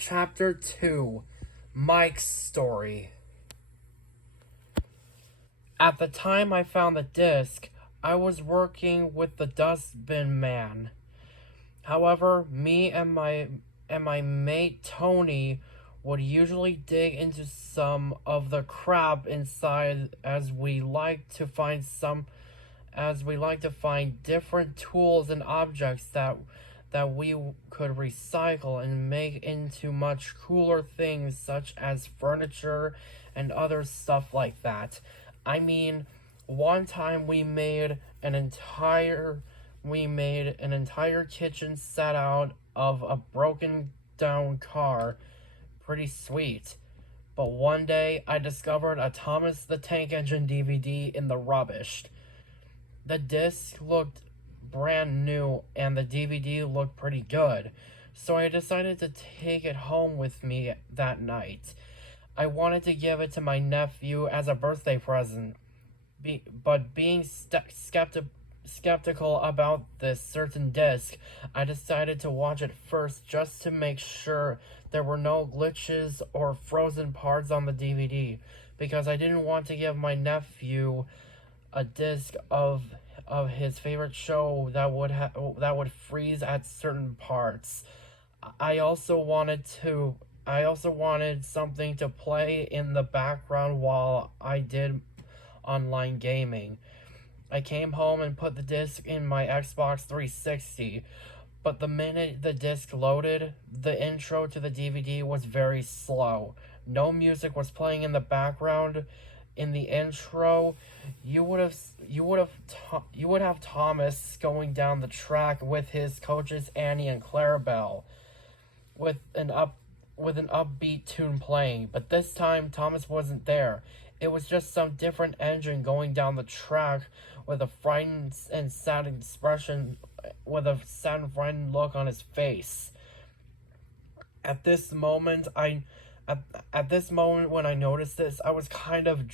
Chapter 2, Mike's Story. At the time I found the disc, I was working with the dustbin man. However, me and my mate Tony would usually dig into some of the crap inside as we like to find different tools and objects that we could recycle and make into much cooler things such as furniture and other stuff like that. I mean, one time we made an entire kitchen set out of a broken down car. Pretty sweet. But one day I discovered a Thomas the Tank Engine DVD in the rubbish. The disc looked brand new and the DVD looked pretty good, so I decided to take it home with me that night. I wanted to give it to my nephew as a birthday present, but being skeptical about this certain disc, I decided to watch it first just to make sure there were no glitches or frozen parts on the DVD, because I didn't want to give my nephew a disc of his favorite show that would freeze at certain parts. I also wanted something to play in the background while I did online gaming. I came home and put the disc in my Xbox 360, but the minute the disc loaded, the intro to the DVD was very slow. No music was playing in the background. In the intro, you would have Thomas going down the track with his coaches Annie and Clarabelle, with an upbeat tune playing. But this time, Thomas wasn't there. It was just some different engine going down the track with a frightened and sad expression, with a sad and frightened look on his face. At this moment, when I noticed this, I was kind of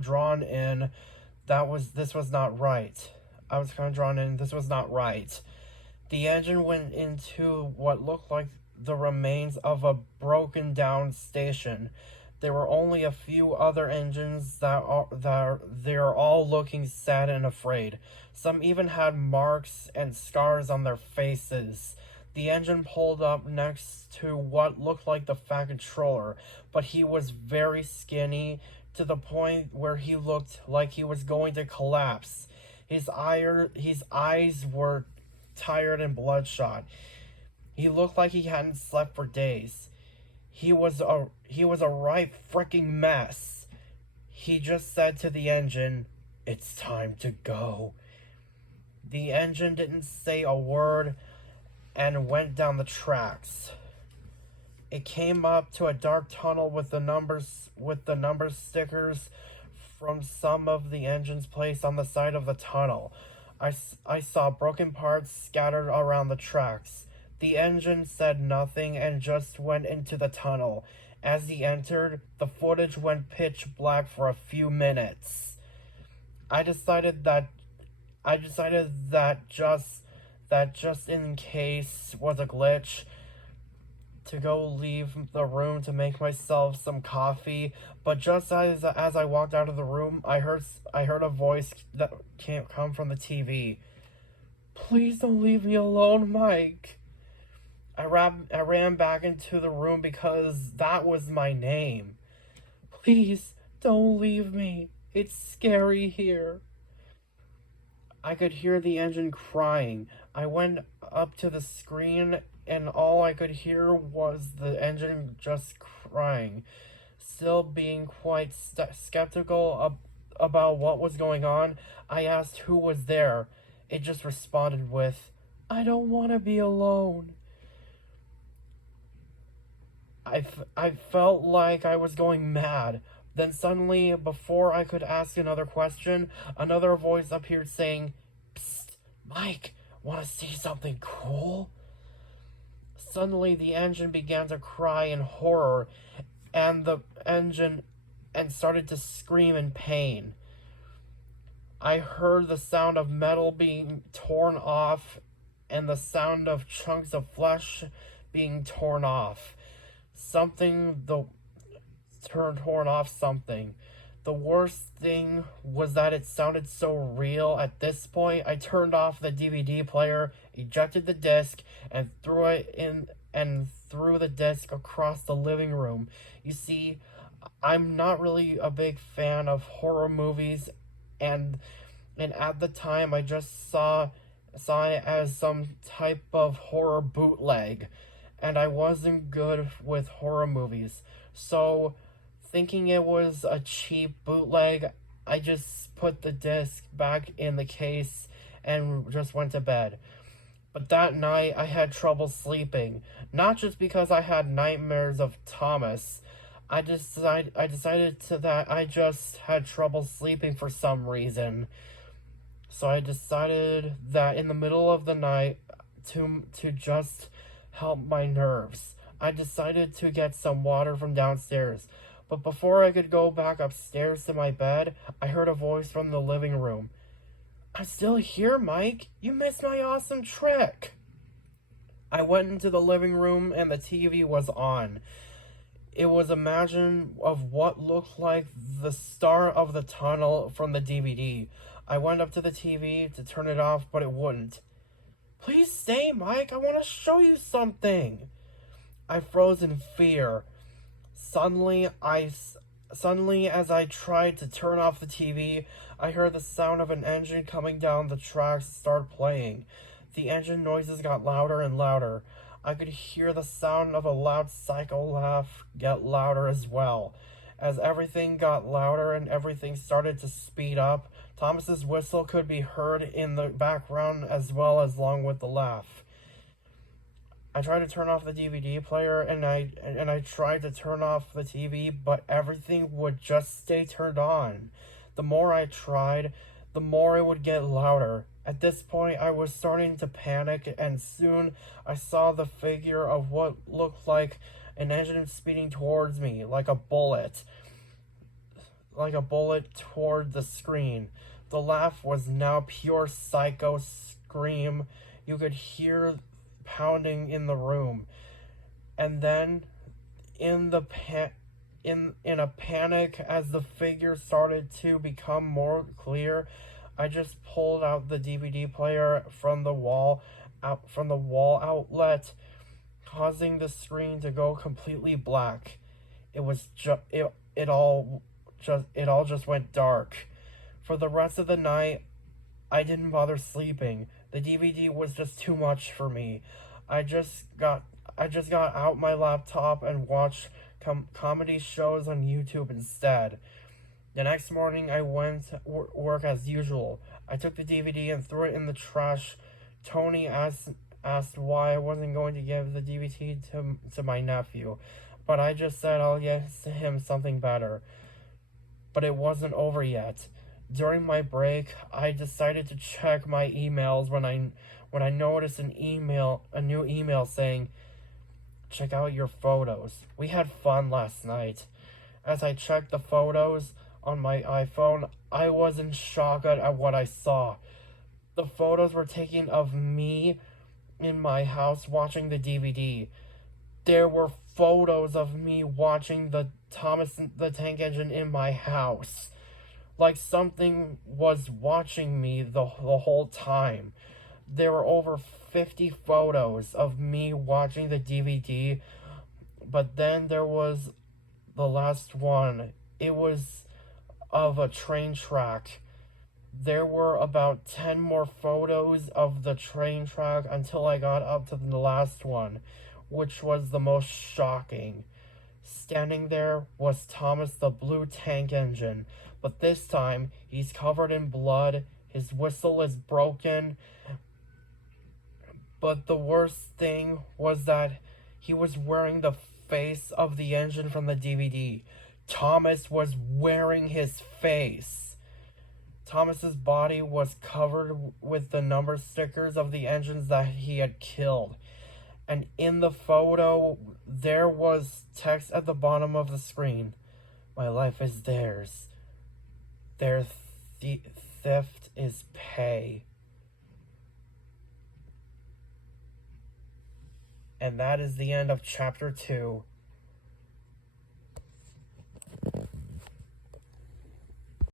drawn in. This was not right. I was kind of drawn in. This was not right. The engine went into what looked like the remains of a broken down station. There were only a few other engines they are all looking sad and afraid. Some even had marks and scars on their faces. The engine pulled up next to what looked like the Fat Controller, but he was very skinny to the point where he looked like he was going to collapse. His eyes were tired and bloodshot. He looked like he hadn't slept for days. He was a right freaking mess. He just said to the engine, "It's time to go." The engine didn't say a word and went down the tracks. It came up to a dark tunnel with the number stickers from some of the engines placed on the side of the tunnel. I saw broken parts scattered around the tracks. The engine said nothing and just went into the tunnel. As he entered, the footage went pitch black for a few minutes. I decided that just in case was a glitch, to go leave the room to make myself some coffee. But just as I walked out of the room, I heard a voice that can't come from the TV. "Please don't leave me alone, Mike." I ran back into the room because that was my name. "Please don't leave me. It's scary here." I could hear the engine crying. I went up to the screen and all I could hear was the engine just crying. Still being quite skeptical about what was going on, I asked who was there. It just responded with, "I don't want to be alone." I felt like I was going mad. Then suddenly, before I could ask another question, another voice appeared saying, "Psst, Mike, want to see something cool?" Suddenly, the engine began to cry in horror, and started to scream in pain. I heard the sound of metal being torn off and the sound of chunks of flesh being torn off. something the torn off something. The worst thing was that it sounded so real. At this point, I turned off the DVD player, ejected the disc, and threw the disc across the living room. You see, I'm not really a big fan of horror movies, and at the time I just saw it as some type of horror bootleg, and I wasn't good with horror movies. So, thinking it was a cheap bootleg, I just put the disc back in the case and just went to bed. But that night I had trouble sleeping, not just because I had nightmares of Thomas. I decided to that I just had trouble sleeping for some reason. So I decided that in the middle of the night to just help my nerves, I decided to get some water from downstairs. But before I could go back upstairs to my bed, I heard a voice from the living room. "I'm still here, Mike. You missed my awesome trick." I went into the living room and the TV was on. It was a imagine of what looked like the start of the tunnel from the DVD. I went up to the TV to turn it off, but it wouldn't. "Please stay, Mike. I want to show you something." I froze in fear. Suddenly, as I tried to turn off the TV, I heard the sound of an engine coming down the tracks start playing. The engine noises got louder and louder. I could hear the sound of a loud psycho laugh get louder as well. As everything got louder and everything started to speed up, Thomas's whistle could be heard in the background as well as along with the laugh. I tried to turn off the DVD player and I tried to turn off the TV, but everything would just stay turned on. The more I tried, the more it would get louder. At this point, I was starting to panic, and soon I saw the figure of what looked like an engine speeding towards me, like a bullet toward the screen. The laugh was now pure psycho scream. You could hear pounding in the room. And then, in a panic, as the figure started to become more clear, I just pulled out the DVD player from the wall outlet, causing the screen to go completely black. It all just went dark. For the rest of the night, I didn't bother sleeping. The DVD was just too much for me. I just got out my laptop and watched comedy shows on YouTube instead. The next morning, I went to work as usual. I took the DVD and threw it in the trash. Tony asked why I wasn't going to give the DVD to my nephew, but I just said I'll get him something better. But it wasn't over yet. During my break, I decided to check my emails when I noticed a new email saying, "Check out your photos. We had fun last night." As I checked the photos on my iPhone, I was in shock at what I saw. The photos were taken of me in my house watching the DVD. There were photos of me watching the Thomas the Tank Engine in my house. Like something was watching me the whole time. There were over 50 photos of me watching the DVD, but then there was the last one. It was of a train track. There were about 10 more photos of the train track until I got up to the last one, which was the most shocking. Standing there was Thomas the Blue Tank Engine, but this time he's covered in blood, his whistle is broken, but the worst thing was that he was wearing the face of the engine from the DVD. Thomas was wearing his face. Thomas's body was covered with the number stickers of the engines that he had killed. And in the photo, there was text at the bottom of the screen. "My life is theirs. Their theft is pay." And that is the end of chapter 2.